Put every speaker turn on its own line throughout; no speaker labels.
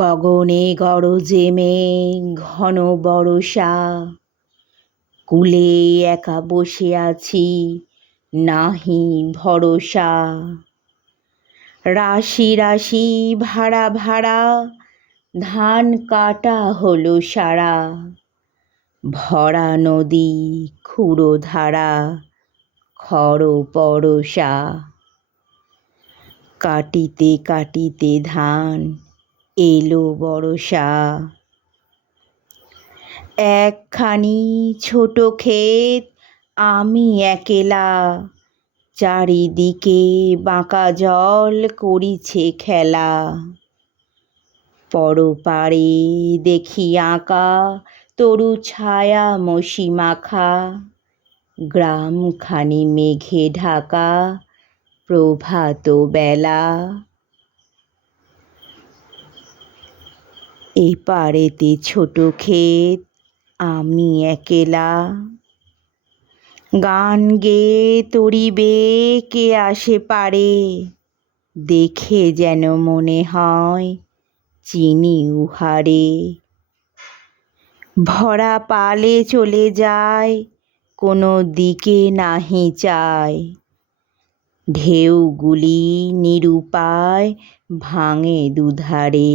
গগনে গরজে মেঘ ঘন বরষা কুলে একা বসে আছি নাহি ভরসা রাশি রাশি ভাড়া ভাড়া ধান কাটা হলো সারা ভরা নদী ক্ষুরো ধারা খর পরশা কাটিতে কাটিতে ধান এলো বড়সা একখানি ছোট ক্ষেত আমি একেলা চারিদিকে বাঁকা জল করিছে খেলা পরপারে দেখি আঁকা তরু ছায়া মশি মাখা গ্রামখানি মেঘে ঢাকা প্রভাত বেলা এপারেতে ছোট ক্ষেত আমি একেলা গান গেয়ে তরিবে কে আসে পারে দেখে যেন মনে হয় চিনি উহারে ভরা পালে চলে যায় কোনো দিকে নাহি চায় ঢেউগুলি নিরুপায় ভাঙে দুধারে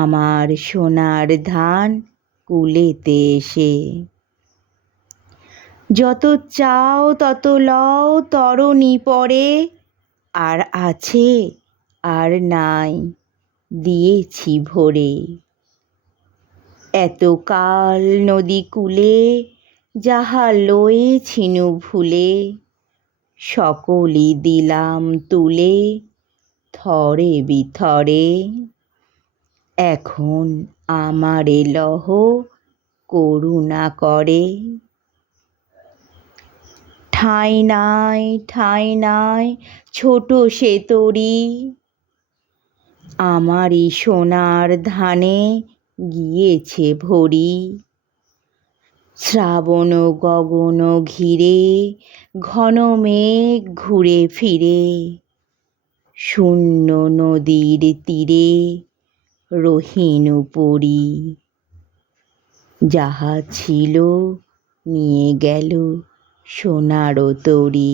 আমার সোনার ধান কুলেতে এসে যত চাও তত লও তরণী পরে আর আছে আর নাই দিয়েছি ভরে এতকাল নদী কুলে যাহা লয়েছিনু ভুলে সকলই দিলাম তুলে থরে বিথরে এখন আমারে লহ করুণা করে ঠাই নাই ঠাই নাই ছোট সে তরি আমারই সোনার ধানে গিয়েছে ভরি শ্রাবণ গগন ঘিরে ঘন মেঘ ঘুরে ফিরে শূন্য নদীর তীরে রহিন পরি যাহা ছিল নিয়ে গেল সোনার তরী